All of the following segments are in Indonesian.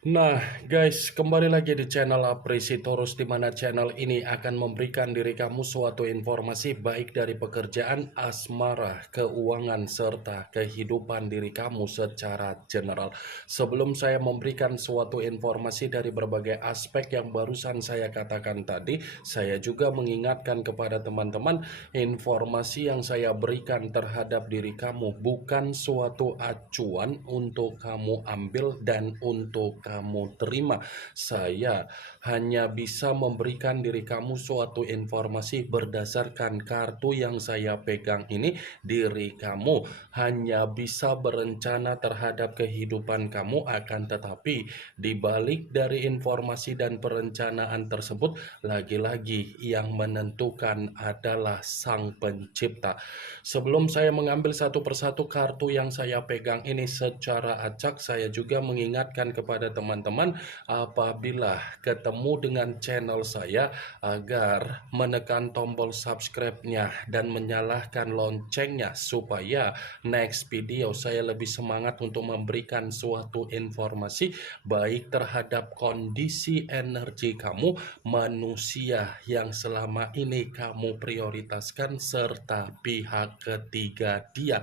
Nah, guys, kembali lagi di channel Apresitorus, di mana channel ini akan memberikan diri kamu suatu informasi baik dari pekerjaan, asmara, keuangan, serta kehidupan diri kamu secara general. Sebelum saya memberikan suatu informasi dari berbagai aspek yang barusan saya katakan tadi, saya juga mengingatkan kepada teman-teman, informasi yang saya berikan terhadap diri kamu bukan suatu acuan untuk kamu ambil dan untuk kamu terima. Saya hanya bisa memberikan diri kamu suatu informasi berdasarkan kartu yang saya pegang ini. Diri kamu hanya bisa berencana terhadap kehidupan kamu, akan tetapi di balik dari informasi dan perencanaan tersebut, lagi-lagi yang menentukan adalah Sang Pencipta. Sebelum saya mengambil satu persatu kartu yang saya pegang ini secara acak, saya juga mengingatkan kepada teman-teman apabila ketemu dengan channel saya agar menekan tombol subscribe-nya dan menyalakan loncengnya supaya next video saya lebih semangat untuk memberikan suatu informasi baik terhadap kondisi energi kamu, manusia yang selama ini kamu prioritaskan, serta pihak ketiga dia.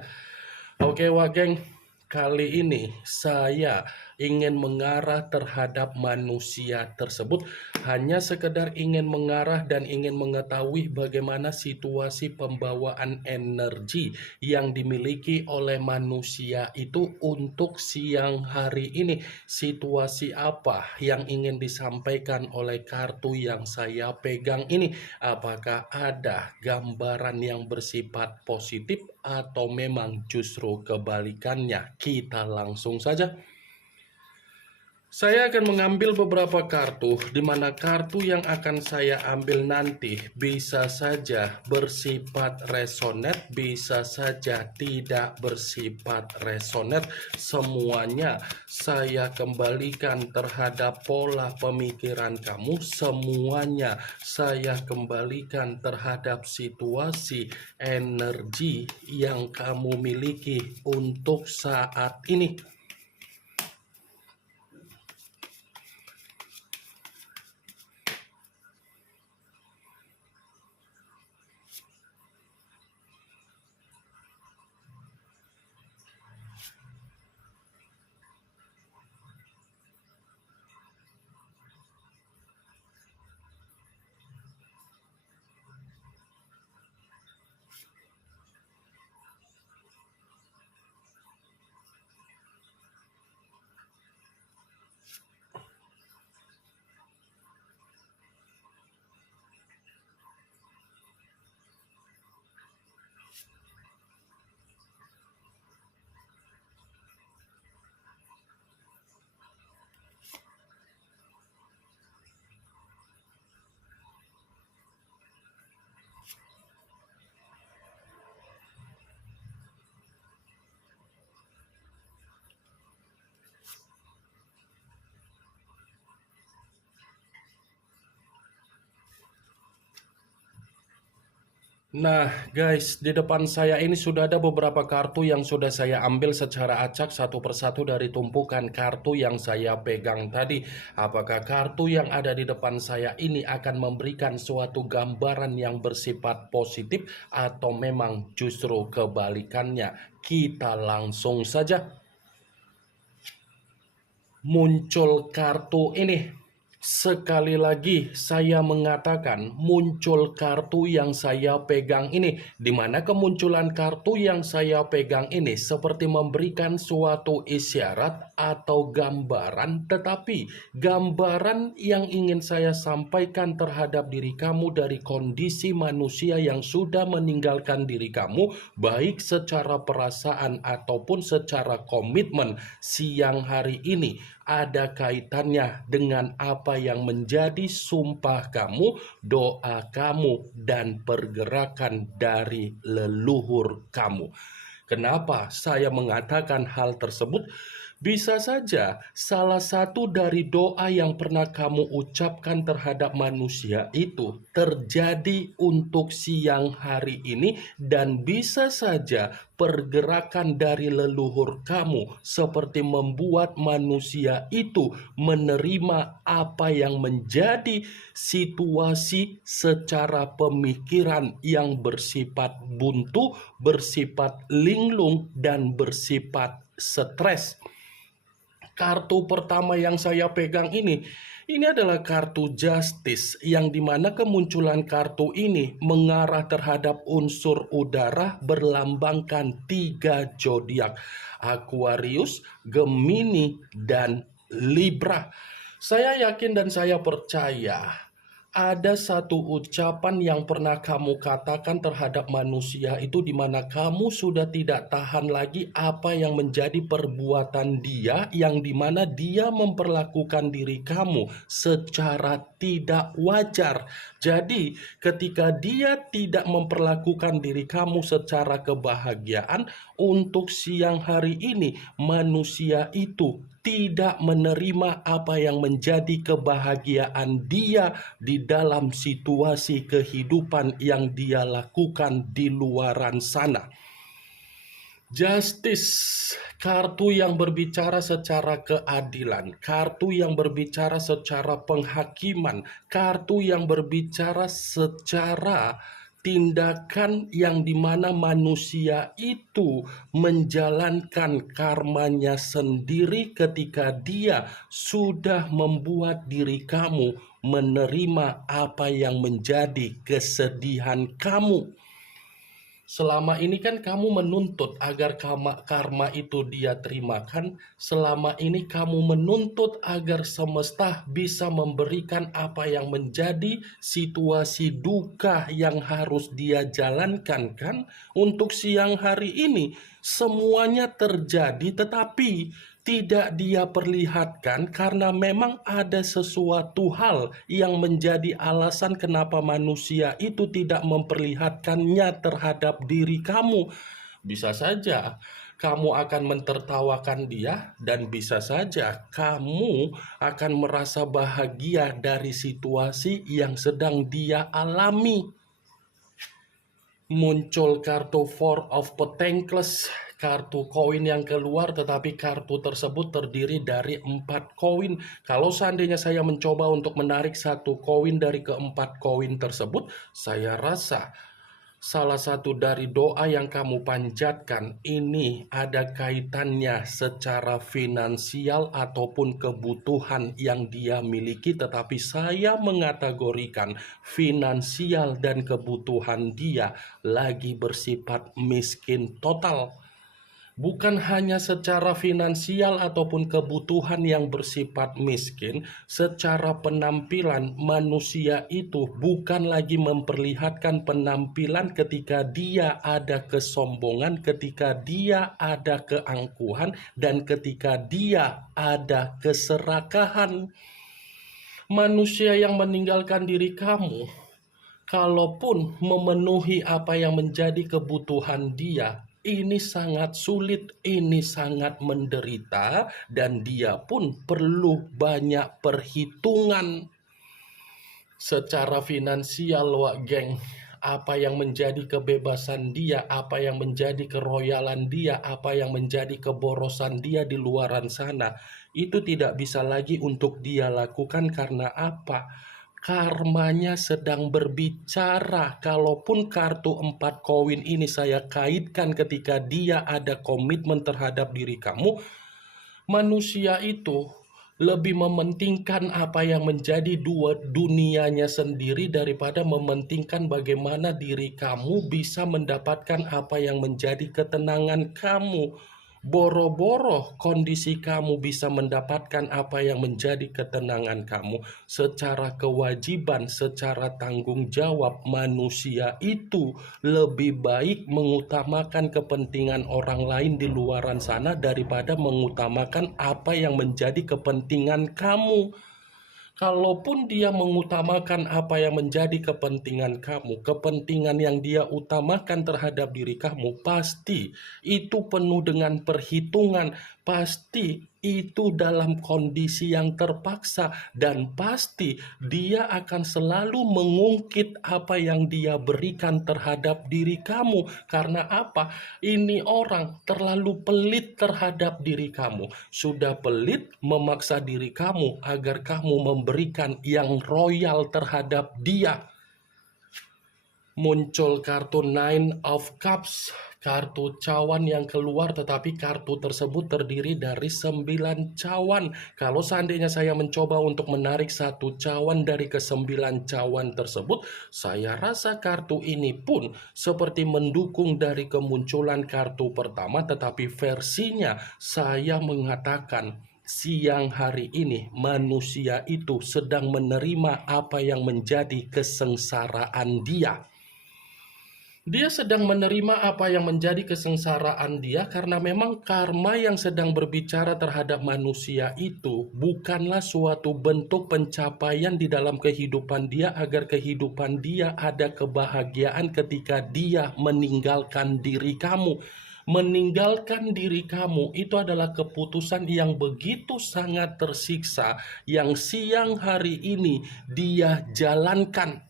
Oke, Wageng, kali ini saya ingin mengarah terhadap manusia tersebut, hanya sekedar ingin mengarah dan ingin mengetahui bagaimana situasi pembawaan energi yang dimiliki oleh manusia itu untuk siang hari ini. Situasi apa yang ingin disampaikan oleh kartu yang saya pegang ini? Apakah ada gambaran yang bersifat positif atau memang justru kebalikannya? Kita langsung saja. Saya akan mengambil beberapa kartu, di mana kartu yang akan saya ambil nanti bisa saja bersifat resonate, bisa saja tidak bersifat resonate. Semuanya saya kembalikan terhadap pola pemikiran kamu, semuanya saya kembalikan terhadap situasi energi yang kamu miliki untuk saat ini. Nah, guys, di depan saya ini sudah ada beberapa kartu yang sudah saya ambil secara acak satu persatu dari tumpukan kartu yang saya pegang tadi. Apakah kartu yang ada di depan saya ini akan memberikan suatu gambaran yang bersifat positif atau memang justru kebalikannya? Kita langsung saja. Muncul kartu ini. Sekali lagi saya mengatakan muncul kartu yang saya pegang ini, di mana kemunculan kartu yang saya pegang ini seperti memberikan suatu isyarat atau gambaran, tetapi gambaran yang ingin saya sampaikan terhadap diri kamu dari kondisi manusia yang sudah meninggalkan diri kamu, baik secara perasaan ataupun secara komitmen siang hari ini, ada kaitannya dengan apa yang menjadi sumpah kamu, doa kamu, dan pergerakan dari leluhur kamu. Kenapa saya mengatakan hal tersebut? Bisa saja salah satu dari doa yang pernah kamu ucapkan terhadap manusia itu terjadi untuk siang hari ini, dan bisa saja pergerakan dari leluhur kamu seperti membuat manusia itu menerima apa yang menjadi situasi secara pemikiran yang bersifat buntu, bersifat linglung, dan bersifat stres. Kartu pertama yang saya pegang ini adalah kartu Justice, yang dimana kemunculan kartu ini mengarah terhadap unsur udara berlambangkan 3 zodiak: Aquarius, Gemini, dan Libra. Saya yakin dan saya percaya ada satu ucapan yang pernah kamu katakan terhadap manusia itu, di mana kamu sudah tidak tahan lagi apa yang menjadi perbuatan dia, yang dimana dia memperlakukan diri kamu secara tidak wajar. Jadi ketika dia tidak memperlakukan diri kamu secara kebahagiaan, untuk siang hari ini manusia itu tidak menerima apa yang menjadi kebahagiaan dia di dalam situasi kehidupan yang dia lakukan di luaran sana. Justice, kartu yang berbicara secara keadilan, kartu yang berbicara secara penghakiman, kartu yang berbicara secara tindakan yang dimana manusia itu menjalankan karmanya sendiri ketika dia sudah membuat diri kamu menerima apa yang menjadi kesedihan kamu. Selama ini kan kamu menuntut agar karma itu dia terimakan. Selama ini kamu menuntut agar semesta bisa memberikan apa yang menjadi situasi duka yang harus dia jalankan kan. Untuk siang hari ini semuanya terjadi, tetapi tidak dia perlihatkan karena memang ada sesuatu hal yang menjadi alasan kenapa manusia itu tidak memperlihatkannya terhadap diri kamu. Bisa saja kamu akan mentertawakan dia, dan bisa saja kamu akan merasa bahagia dari situasi yang sedang dia alami. Muncul kartu Four of Pentacles, kartu koin yang keluar, tetapi kartu tersebut terdiri dari 4 koin. Kalau seandainya saya mencoba untuk menarik satu koin dari keempat koin tersebut, saya rasa salah satu dari doa yang kamu panjatkan ini ada kaitannya secara finansial ataupun kebutuhan yang dia miliki, tetapi saya mengategorikan finansial dan kebutuhan dia lagi bersifat miskin total. Bukan hanya secara finansial ataupun kebutuhan yang bersifat miskin, secara penampilan manusia itu bukan lagi memperlihatkan penampilan ketika dia ada kesombongan, ketika dia ada keangkuhan, dan ketika dia ada keserakahan. Manusia yang meninggalkan diri kamu, kalaupun memenuhi apa yang menjadi kebutuhan dia, ini sangat sulit, ini sangat menderita, dan dia pun perlu banyak perhitungan secara finansial, wak geng. Apa yang menjadi kebebasan dia, apa yang menjadi keroyalan dia, apa yang menjadi keborosan dia di luaran sana, itu tidak bisa lagi untuk dia lakukan. Karena apa? Karmanya sedang berbicara. Kalaupun kartu 4 koin ini saya kaitkan ketika dia ada komitmen terhadap diri kamu, manusia itu lebih mementingkan apa yang menjadi dunianya sendiri daripada mementingkan bagaimana diri kamu bisa mendapatkan apa yang menjadi ketenangan kamu. Boro-boro kondisi kamu bisa mendapatkan apa yang menjadi ketenangan kamu secara kewajiban, secara tanggung jawab, manusia itu lebih baik mengutamakan kepentingan orang lain di luaran sana daripada mengutamakan apa yang menjadi kepentingan kamu. Kalaupun dia mengutamakan apa yang menjadi kepentingan kamu, kepentingan yang dia utamakan terhadap diri kamu, pasti itu penuh dengan perhitungan, pasti itu dalam kondisi yang terpaksa, dan pasti dia akan selalu mengungkit apa yang dia berikan terhadap diri kamu. Karena apa? Ini orang terlalu pelit terhadap diri kamu. Sudah pelit memaksa diri kamu agar kamu memberikan yang royal terhadap dia. Muncul kartu Nine of Cups, kartu cawan yang keluar, tetapi kartu tersebut terdiri dari 9 cawan. Kalau seandainya saya mencoba untuk menarik satu cawan dari ke-9 cawan tersebut, saya rasa kartu ini pun seperti mendukung dari kemunculan kartu pertama, tetapi versinya saya mengatakan siang hari ini manusia itu sedang menerima apa yang menjadi kesengsaraan dia. Dia sedang menerima apa yang menjadi kesengsaraan dia karena memang karma yang sedang berbicara terhadap manusia itu bukanlah suatu bentuk pencapaian di dalam kehidupan dia agar kehidupan dia ada kebahagiaan ketika dia meninggalkan diri kamu. Meninggalkan diri kamu itu adalah keputusan yang begitu sangat tersiksa yang siang hari ini dia jalankan.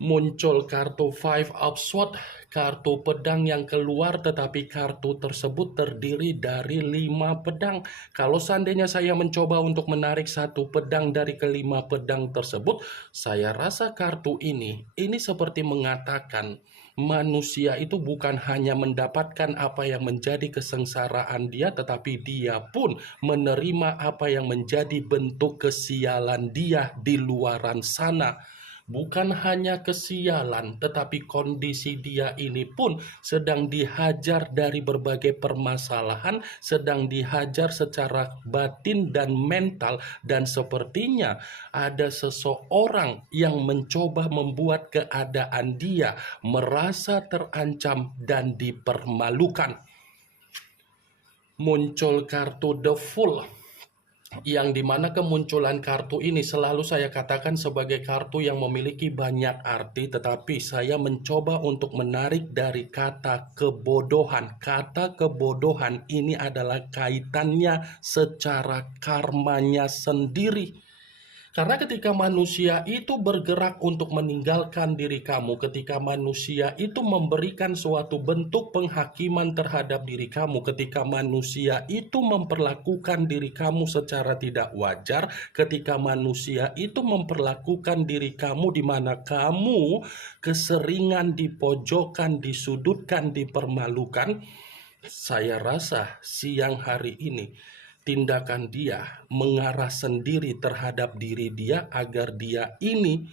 Muncul kartu Five of Swords, kartu pedang yang keluar, tetapi kartu tersebut terdiri dari 5 pedang. Kalau seandainya saya mencoba untuk menarik satu pedang dari kelima pedang tersebut, saya rasa kartu ini seperti mengatakan manusia itu bukan hanya mendapatkan apa yang menjadi kesengsaraan dia, tetapi dia pun menerima apa yang menjadi bentuk kesialan dia di luaran sana. Bukan hanya kesialan, tetapi kondisi dia ini pun sedang dihajar dari berbagai permasalahan, sedang dihajar secara batin dan mental, dan sepertinya ada seseorang yang mencoba membuat keadaan dia merasa terancam dan dipermalukan. Muncul kartu The Fool, yang dimana kemunculan kartu ini selalu saya katakan sebagai kartu yang memiliki banyak arti, tetapi saya mencoba untuk menarik dari kata kebodohan. Kata kebodohan ini adalah kaitannya secara karmanya sendiri. Karena ketika manusia itu bergerak untuk meninggalkan diri kamu, ketika manusia itu memberikan suatu bentuk penghakiman terhadap diri kamu, ketika manusia itu memperlakukan diri kamu secara tidak wajar, ketika manusia itu memperlakukan diri kamu di mana kamu keseringan dipojokkan, disudutkan, dipermalukan, saya rasa siang hari ini tindakan dia mengarah sendiri terhadap diri dia agar dia ini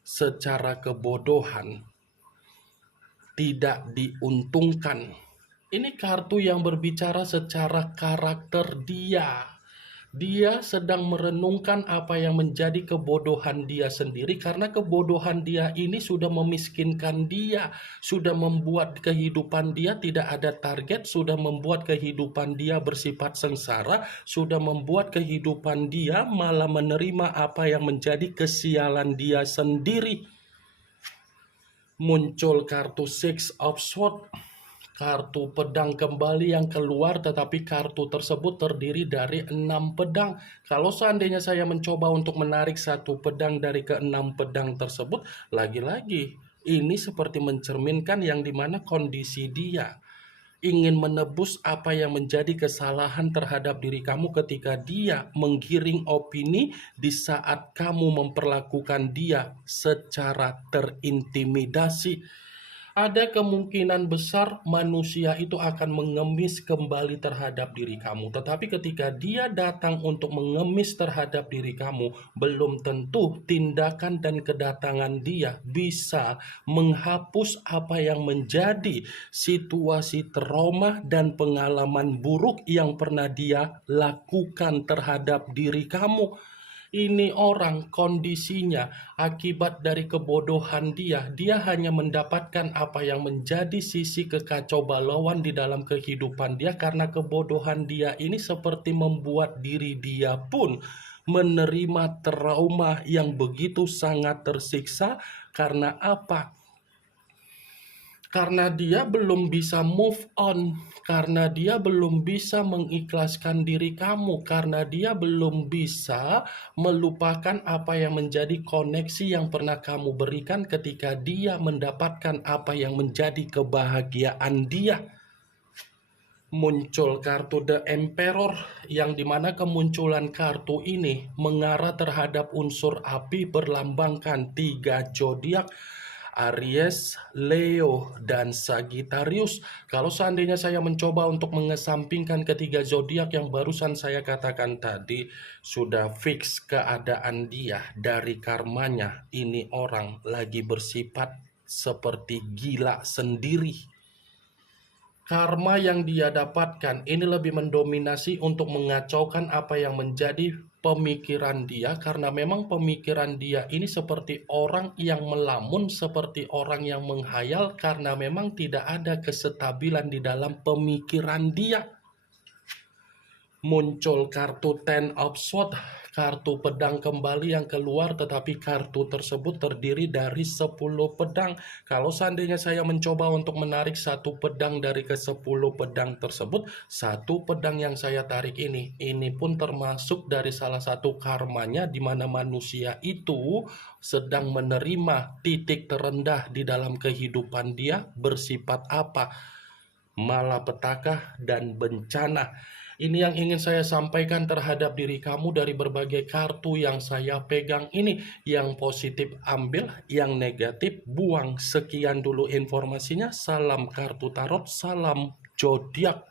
secara kebodohan tidak diuntungkan. Ini kartu yang berbicara secara karakter dia. Dia sedang merenungkan apa yang menjadi kebodohan dia sendiri, karena kebodohan dia ini sudah memiskinkan dia, sudah membuat kehidupan dia tidak ada target, sudah membuat kehidupan dia bersifat sengsara, sudah membuat kehidupan dia malah menerima apa yang menjadi kesialan dia sendiri. Muncul kartu Six of Swords, kartu pedang kembali yang keluar, tetapi kartu tersebut terdiri dari 6 pedang. Kalau seandainya saya mencoba untuk menarik satu pedang dari ke-6 pedang tersebut, lagi-lagi ini seperti mencerminkan yang dimana kondisi dia ingin menebus apa yang menjadi kesalahan terhadap diri kamu ketika dia menggiring opini di saat kamu memperlakukan dia secara terintimidasi. Ada kemungkinan besar manusia itu akan mengemis kembali terhadap diri kamu. Tetapi ketika dia datang untuk mengemis terhadap diri kamu, belum tentu tindakan dan kedatangan dia bisa menghapus apa yang menjadi situasi trauma dan pengalaman buruk yang pernah dia lakukan terhadap diri kamu. Ini orang kondisinya akibat dari kebodohan dia hanya mendapatkan apa yang menjadi sisi kekacaubalauan di dalam kehidupan dia, karena kebodohan dia ini seperti membuat diri dia pun menerima trauma yang begitu sangat tersiksa. Karena apa? Karena dia belum bisa move on, karena dia belum bisa mengikhlaskan diri kamu, karena dia belum bisa melupakan apa yang menjadi koneksi yang pernah kamu berikan ketika dia mendapatkan apa yang menjadi kebahagiaan dia. Muncul kartu The Emperor, yang dimana kemunculan kartu ini mengarah terhadap unsur api berlambangkan 3 zodiak, Aries, Leo, dan Sagittarius. Kalau seandainya saya mencoba untuk mengesampingkan ketiga zodiak yang barusan saya katakan tadi, sudah fix keadaan dia dari karmanya. Ini orang lagi bersifat seperti gila sendiri. Karma yang dia dapatkan ini lebih mendominasi untuk mengacaukan apa yang menjadi pemikiran dia, karena memang pemikiran dia ini seperti orang yang melamun, seperti orang yang menghayal, karena memang tidak ada kestabilan di dalam pemikiran dia. Muncul kartu Ten of Swords, kartu pedang kembali yang keluar, tetapi kartu tersebut terdiri dari 10 pedang. Kalau seandainya saya mencoba untuk menarik satu pedang dari ke-10 pedang tersebut, satu pedang yang saya tarik ini pun termasuk dari salah satu karmanya, di mana manusia itu sedang menerima titik terendah di dalam kehidupan dia bersifat apa? Malapetaka dan bencana. Ini yang ingin saya sampaikan terhadap diri kamu dari berbagai kartu yang saya pegang ini. Yang positif ambil, yang negatif buang. Sekian dulu informasinya. Salam kartu tarot, salam zodiak.